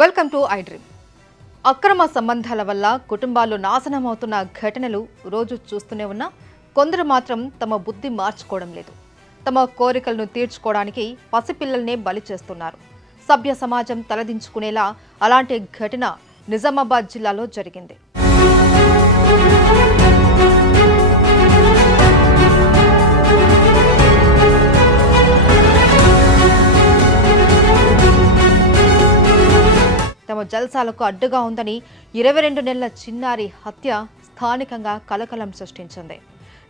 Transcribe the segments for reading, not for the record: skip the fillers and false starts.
Welcome to I dream. అక్రమ సంబంధాల వల్ల కుటుంబాలు నాశనమవుతున్న ఘటనలు రోజు చూస్తూనే ఉన్నా కొందరు మాత్రం తమ బుద్ధి మార్చుకోవడం లేదు. తమ కోరికలను తీర్చుకోవడానికి పసిపిల్లల్నే బలి చేస్తున్నారు. సభ్య సమాజం తలదించుకునేలా అలాంటి ఘటన నిజామాబాద్ జిల్లాలో జరిగింది. తమ జల్సాలకు అడ్డుగా ఉందని 22 నెలల చిన్నారి హత్య స్థానికంగా కలకలం సృష్టించింది.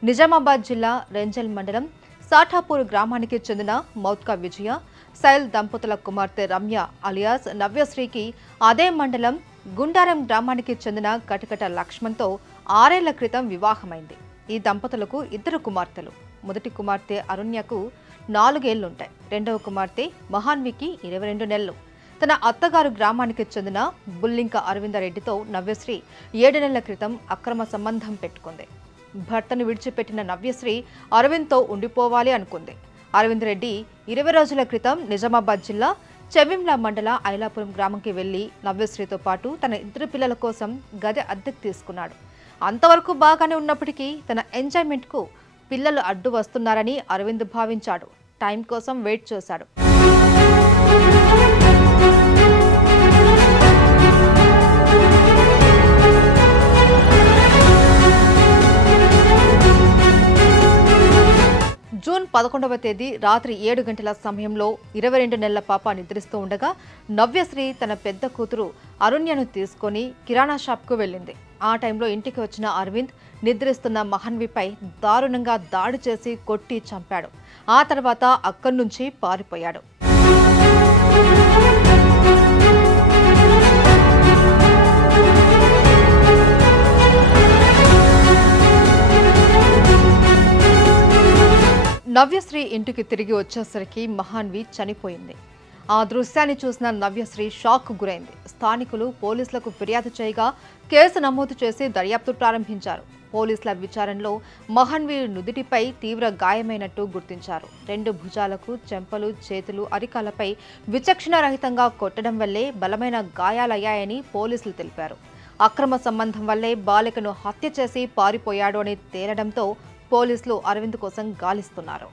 నిజామాబాద్ జిల్లా రెంజల్ మండలం సాఠాపూర్ గ్రామానికి చెందిన మౌత్కా విజయ, సైల్ దంపతుల కుమార్తె రమ్య అలియాస్ నవ్యశ్రీకి అదే మండలం గుండారం గ్రామానికి చెందిన కటకట లక్ష్మణ్తో 6 ఏళ్ల క్రితం వివాహమైంది. ఈ దంపతులకు 2 కుమార్తెలు. మొదటి కుమార్తె అరుణ్యకు 4 ఏళ్లుంటాయి. రెండవ కుమార్తె మహాన్వికి 22 నెలలు. తన అత్తగారు గ్రామానికి చెందిన బుల్లింక అరవిందరెడ్డితో నవ్యశ్రీ 7 నెలల క్రితం అక్రమ సంబంధం పెట్టుకుంది. భర్తను విడిచిపెట్టిన నవ్యశ్రీ అరవింద్తో ఉండిపోవాలి అనుకుంది. అరవింద్ రెడ్డి 20 రోజుల క్రితం నిజామాబాద్ జిల్లా చెవింల మండల ఐలాపురం గ్రామంకి వెళ్లి నవ్యశ్రీతో పాటు తన 2 పిల్లల కోసం గది అద్దెకు తీసుకున్నాడు. అంతవరకు బాగానే ఉన్నప్పటికీ తన ఎంజాయ్మెంట్కు పిల్లలు అడ్డు వస్తున్నారని అరవింద్ భావించాడు. టైం కోసం వెయిట్ చేశాడు. జూన్ 11వ తేదీ రాత్రి 7 గంటల సమయంలో 22 నెలల పాప నిద్రిస్తూ ఉండగా నవ్యశ్రీ తన పెద్ద కూతురు అరుణ్యను తీసుకొని కిరాణా షాప్కు వెళ్ళింది. ఆ టైంలో ఇంటికి వచ్చిన అరవింద్ నిద్రిస్తున్న మహన్విపై దారుణంగా దాడి చేసి కొట్టి చంపాడు. ఆ తర్వాత అక్కడి నుంచి పారిపోయాడు. నవ్యశ్రీ ఇంటికి తిరిగి వచ్చేసరికి మహాన్వి చనిపోయింది. ఆ దృశ్యాన్ని చూసిన నవ్యశ్రీ షాక్ గురైంది. స్థానికులు పోలీసులకు ఫిర్యాదు చేయగా కేసు నమోదు చేసి దర్యాప్తు ప్రారంభించారు. పోలీసుల విచారణలో మహాన్వి నుదిటిపై తీవ్ర గాయమైనట్టు గుర్తించారు. 2 భుజాలకు చెంపలు, చేతులు, అరికాలపై విచక్షణారహితంగా కొట్టడం వల్లే బలమైన గాయాలయ్యాయని పోలీసులు తెలిపారు. అక్రమ సంబంధం వల్లే బాలికను హత్య చేసి పారిపోయాడు అని తేలడంతో పోలీసులు అరవింద్ కోసం గాలిస్తున్నారు.